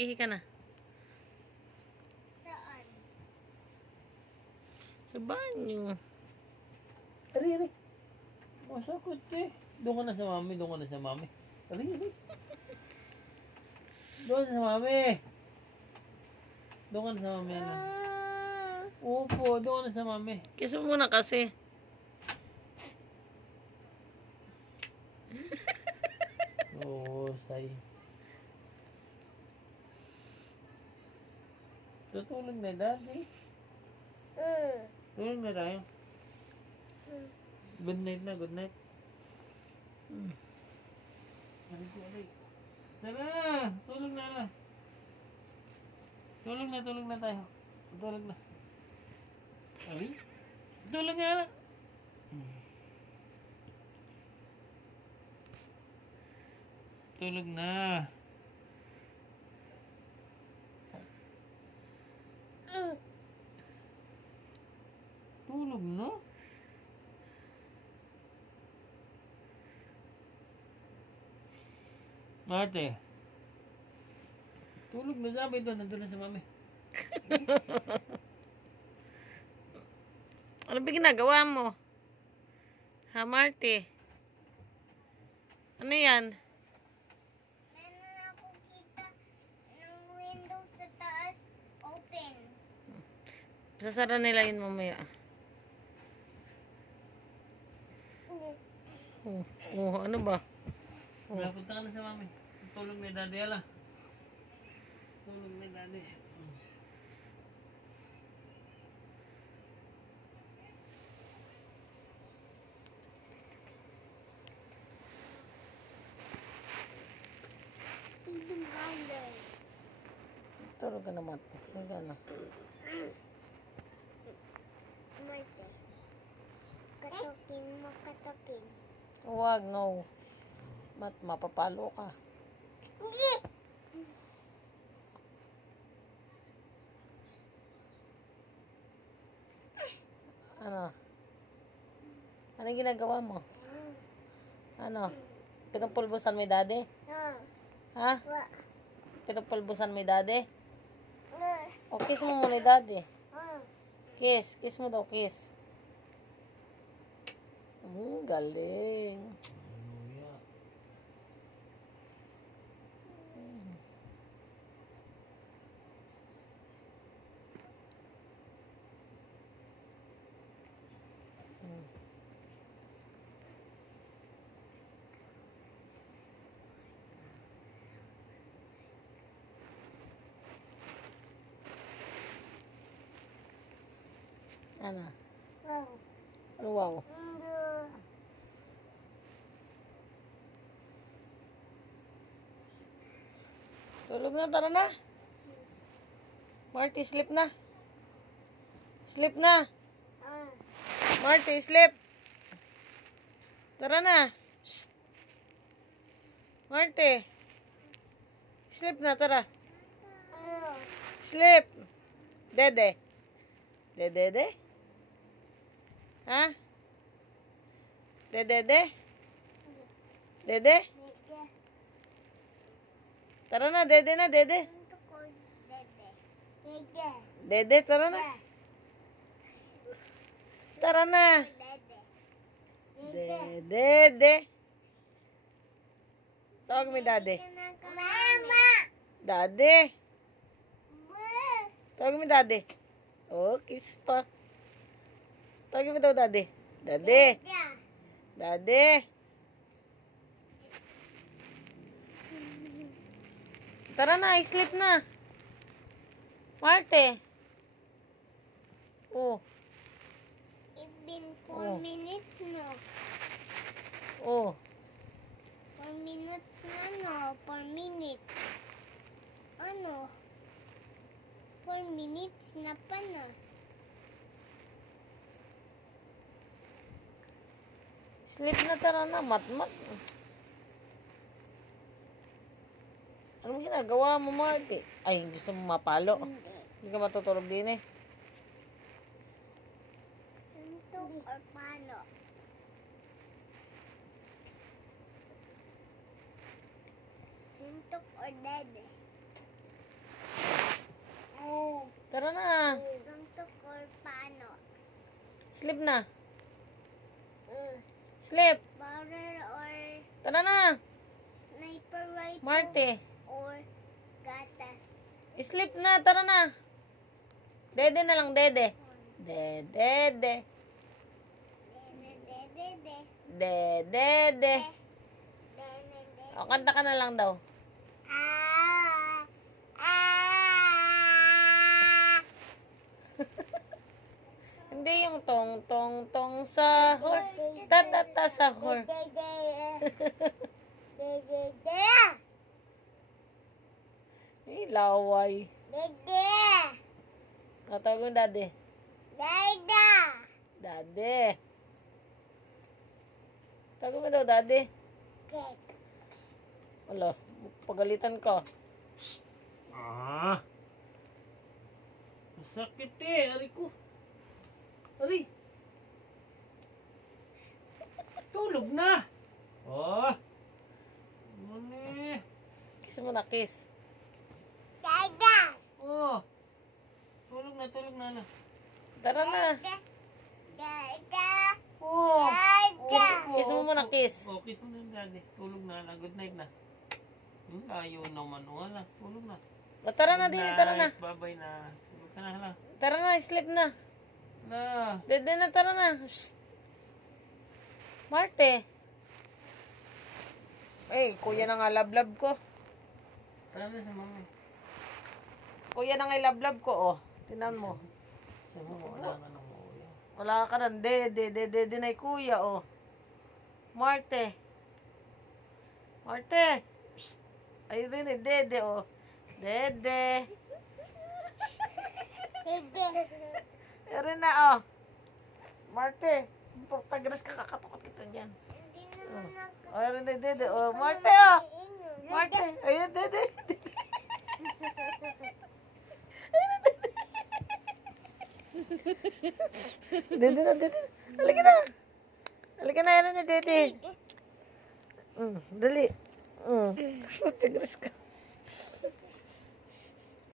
Ihi ka na. Saan? Sa banyo. Ari. Masakot eh. Doon ka na sa mami, doon ka na sa mami. Ari. Doon sa mami. Doon ka na sa mami. Ano? Opo, doon ka na sa mami. Kiss mo muna kasi. Oo, say. Tutulog na, daddy. Tulog na tayo. Good night na, good night. Aray. Tara, tulog na. Tulog na tayo. Tulog na. Aray? Tulog na. Tulog na. Tulog na? Marte. Tulog na, sabi doon. Nandun na sa mami. Ano ba ginagawa mo? Ha, Marty? Ano yan? Meron ako kita ng window sa taas. Open. Sasara nila yun mamaya. Ano ba? Wala, punta ka na sa mami. Tulog na, daddy. Ala. Tulog na, daddy. Even louder. Tulog ka na, Marty. Tulog ka na. Marte. Katokin mo, katokin. Huwag, no. Mapapalo ka. Ano? Ano ginagawa mo? Ano? Pinupulbusan mo yung daddy? Ha? Pinupulbusan mo yung daddy? O, kiss mo muna yung daddy. Kiss. Kiss mo daw, kiss. Galing. Hallelujah. Ano? Ano wow? Tulog na, tara na. Marty, sleep na. Sleep na. Marty, sleep. Tara na. Shh. Marty. Sleep na, tara. Sleep. Dede. Dede. Ha? Dede. Dede. Tara na, dede na, dede. Dede, tara na. Tara na. Dede. Tawag mo daddy. Mama! Daddy. Tawag mo daddy. Oh, kiss pa. Tawag mo daw daddy. Daddy. Daddy. Tara na, sleep na. Marte. Oh. It's been 4 minutes no. Oh. 4 minutes na no. 4 minutes. Ano? 4 minutes na pa na. Sleep na, tara na. Mat. Anong ginagawa mo, Marte? Ay, gusto mo mapalo? Hindi ka matutulog din eh. Suntok or palo? Suntok or dede? Sleep na. Mm. Sleep. Powder or Tara na. sniper rifle Marte. or gatas. Sleep na. Tara na. Dede na lang, dede. Dede. De, de, de, de, de. Dede. De, de, de. O, kanta ka na lang daw. Ah! Ah! Hindi yung tong tong tong sahur. Ta sahur. De, de, de, de, de. Eh, laway. De, de. Natawag yung daddy. Dada. Daddy. Tawag mo daw, daddy. Cake. Wala, pagalitan ka. Ah. Masakit eh. Ari ko. Ari. Tulog na. Oh. Ano eh. Kiss mo na, kiss. Dada. Oh. Tulog na na. Tara na. Dada. Oh. Dada. Kiss mo muna, kiss. Oh, kiss mo na daddy. Tulog na. Good night na. Ayaw naman. Wala. Tulog na. O, tara na, dili, tara na. Bye-bye na. Tulog ka na. Hala. Tara na, sleep na. Na. Dede na, tara na. Shh. Marte. Eh, kuya na nga lablab ko. Tara na sa mami. Kuya na nga lablab ko, oh. Tinan mo. Sa mo. Wala ka nang ulo. Wala ka ng dede na kuya, oh. Marte. Marte. Shh. Ay, rin eh, dede, oh. Dede. Dede. Rin na, oh. Marte. Pagtagras ka, kakatukot kita dyan. Hindi naman ako. Oh, rin na, dede, oh. Marte, oh. Marte. Ayun, dede. Dede na, dede. Halika na. Halika na, yan na, dede. Dali. Tigres ka.